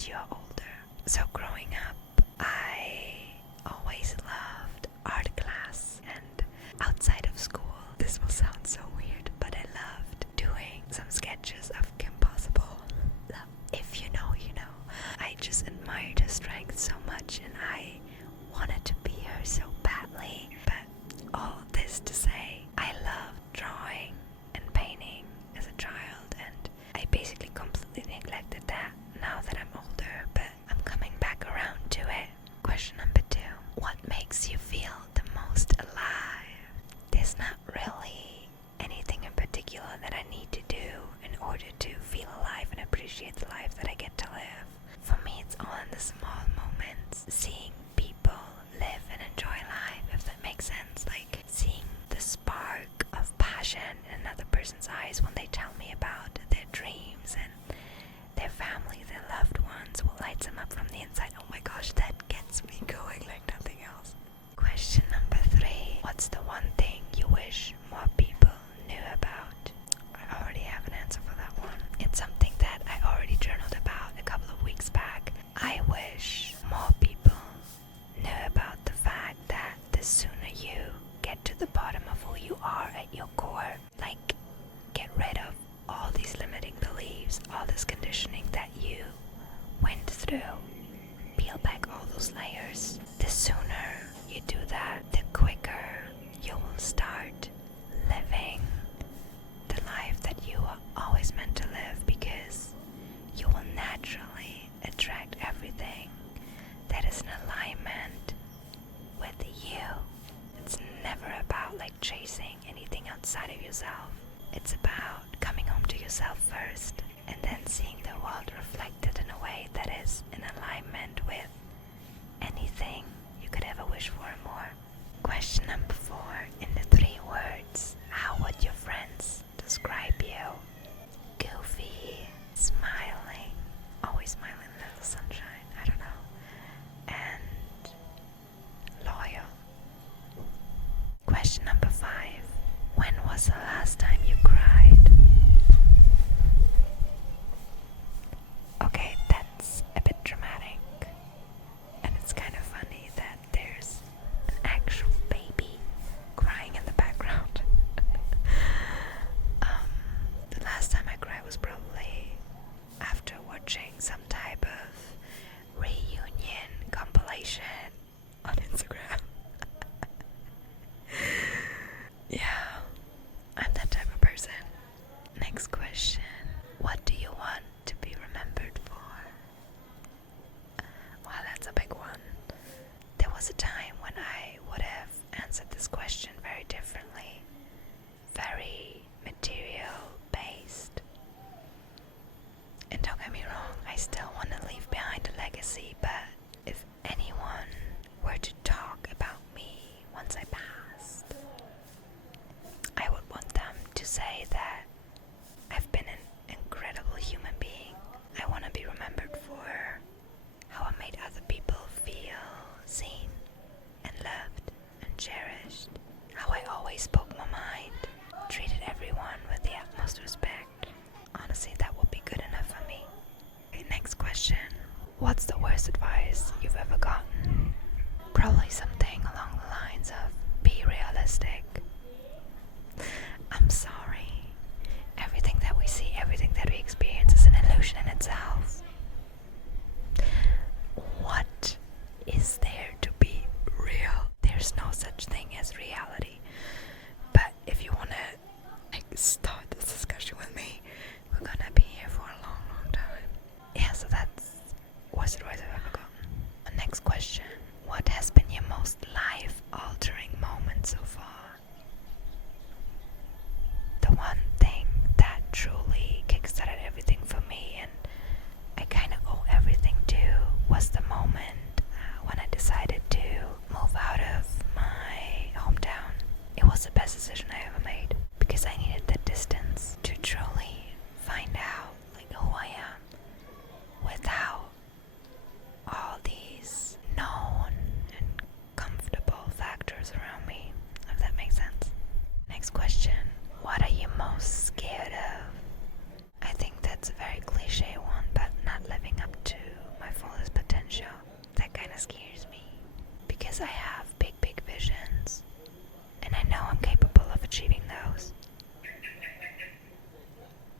that you are older. So growing up, I always loved art class, and outside of school, this will sound so weird, but I loved doing some sketches of Kim Possible. If you know, you know. I just admired her strength so much, and I wanted to be her so badly. But all this to say, I loved drawing and painting as a child, and I basically completely neglected that now that I'm older, but I'm coming back around to it. Question number 2. What makes you feel the most alive? There's not really anything in particular that I need to do in order to feel alive and appreciate the life that I get to live. For me, it's all in the small moments. Seeing people live and enjoy life, if that makes sense. Like seeing the spark of passion in another person's eyes when they tell me about their dreams and their family, their loved ones, what lights them up from the inside. Oh my gosh, that gets me going like nothing else. Question number 3. What's the one thing you wish more people knew about? I already have an answer for that one. It's something that I already journaled about a couple of weeks back. I wish more people knew about the fact that the sooner you get to the bottom of who you are at your core, like get rid of all these limiting beliefs, all this conditioning that you went through, peel back all those layers. The sooner you do that, the quicker you will start living the life that you are always meant to live, because you will naturally attract everything that is in alignment with you. It's never about like chasing anything outside of yourself. It's about coming home to yourself first, and then seeing the world reflected in a way that is in alignment with anything you could ever wish for and more. Question number 4. In the 3 words, how would your friends describe you? Goofy, smiling, always smiling in the sunshine, I don't know, and loyal. Question number 5. When was the last time you cried? Okay, that's a bit dramatic, and it's kind of funny that there's an actual baby crying in the background. The last time I cried was probably after watching some type of reunion compilation on Instagram. Yeah, I'm that type of person. Next question. What do you want to be remembered for? Wow, that's a big one. There was a time when I would have answered this question very differently. Very material based. And don't get me wrong, I still want to leave behind a legacy, but if anyone were to talk about me once I passed, I would want them to say that I've been an incredible human being. I want to be remembered for how I made other people feel seen and loved and cherished. How I always spoke my mind, treated everyone with the utmost respect. Honestly, that would be good enough for me. Okay, next question. What's the worst advice you've ever gotten? Probably something along the lines of be realistic. I'm sorry. Everything that we see, everything that we experience is an illusion in itself. What is there to be real? There's no such thing as reality. But if you want to start this discussion with me, we're gonna be here for a long, long time. Yeah, so that's worst advice I've ever gotten. The next question. What has been your most life-altering moment so far? The one thing that truly kickstarted everything for me, and I kind of owe everything to, was the moment when I decided to move out of my hometown. It was the best decision I ever made, because I needed that distance to truly find out like who I am without all these known and comfortable factors around me, if that makes sense. Next question. What are you most scared of? I think that's a very cliche one, but not living up to of scares me because I have big visions and I know I'm capable of achieving those.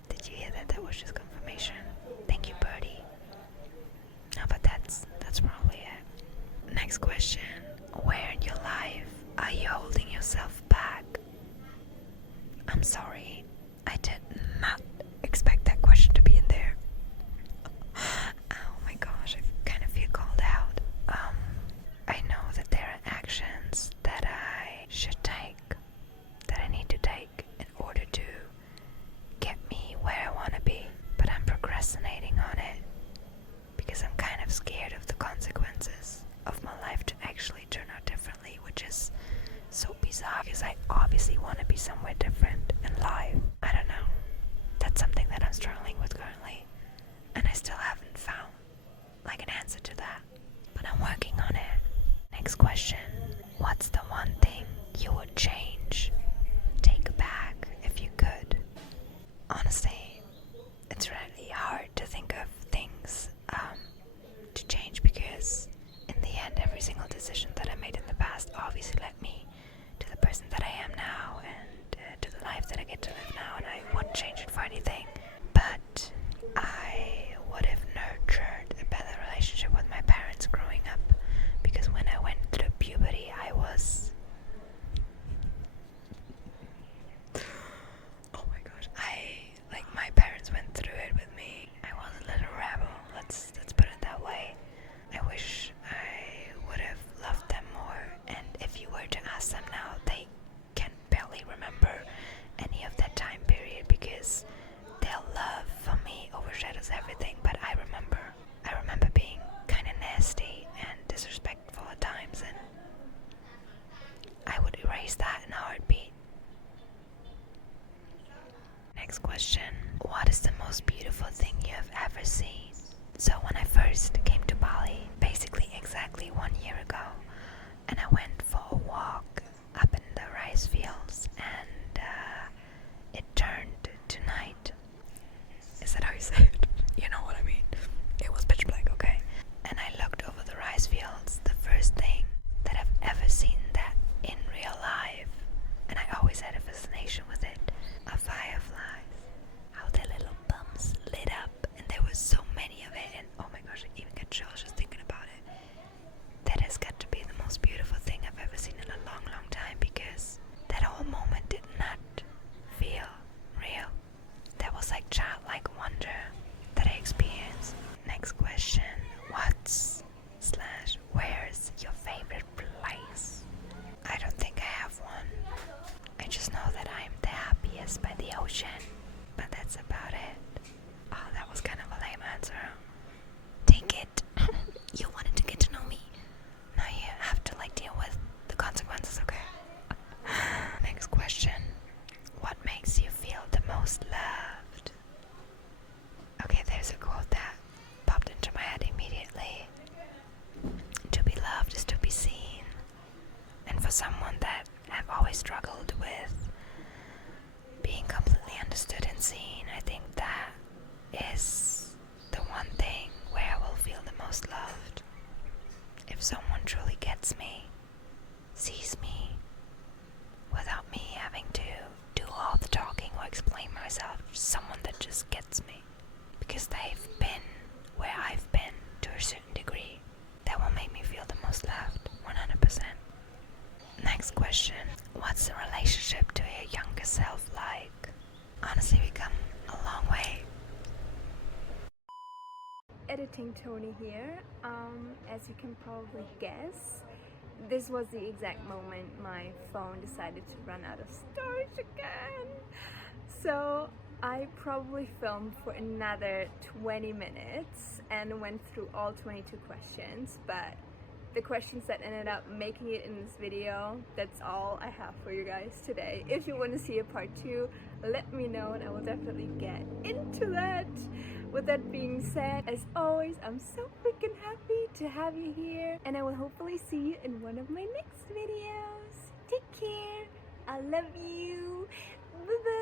Did you hear that? That was just confirmation. Thank you, Birdie. No, but that's probably it. Next question. Where in your life are you holding yourself back? I'm sorry. I did not expect that question to be in there. Oh my gosh, I kind of feel called out. I know that there are actions that I should take, that I need to take in order to get me where I want to be, but I'm procrastinating on it because I'm kind of scared of the consequences of my life to actually turn out differently, which is so bizarre because I obviously want to be somewhere different in life. I don't know. That's something that I'm struggling with currently, and I still haven't found like an answer to that, but I'm working on it. Next question. What's the one thing you would change, take back if you could? Honestly, it's really hard to think of things to change because in the end every single decision that I made in the past obviously led me to the person that I am now and to the life that I get to live now, and I wouldn't change it for anything. But I would have nurtured a better relationship with my parents growing up, because when I went through puberty I was oh my gosh, my parents went through it with me. I was a little rebel, let's put it that way. I wish I would have loved them more, and if you were to ask them now, they can barely remember any of that time period because their love for me overshadows everything. But I remember being kind of nasty and disrespectful at times, and I would erase that in a heartbeat. Next question. What is the most beautiful thing you have ever seen? So when I first came to Bali, basically exactly 1 year ago, and I went for a walk up in the rice fields, and it turned to night. Is that how you say it? You know what I mean. It was pitch black, okay? And I looked over the rice fields, the first thing that I've ever seen that in real life, and I always had a fascination with it, are fireflies. How their little bums lit up, and there were so many of it, and oh my gosh, I even get chills just thinking about it. That has got to be the most beautiful thing I've ever seen in a long time, because that whole moment did not feel real. That was like childlike wonder that I experienced. Next question. Where's your favorite place? I don't think I have one. I just know that I'm the happiest by the ocean, but that's about it. Oh, that was kind of a lame answer. Take it. You wanted to get to know me. Now you have to deal with the consequences, okay? Next question. What makes you feel the most loved? Okay, there's a quote that popped into my head immediately. To be loved is to be seen. And for someone that I've always struggled with being completely understood and seen, I think that is the one thing where I will feel the most loved. If someone truly gets me, sees me, without me having to do all the talking or explain myself, someone that just gets me because they've been where I've been to a certain degree, that will make me feel the most loved, 100%. Next question. What's the relationship to your younger self like? Honestly, we come a long way. Editing Toni here. As you can probably guess, this was the exact moment my phone decided to run out of storage again. So I probably filmed for another 20 minutes and went through all 22 questions, but the questions that ended up making it in this video, that's all I have for you guys today. If you want to see a part 2, let me know and I will definitely get into that. With that being said, as always, I'm so freaking happy to have you here, and I will hopefully see you in one of my next videos. Take care. I love you. Bye bye.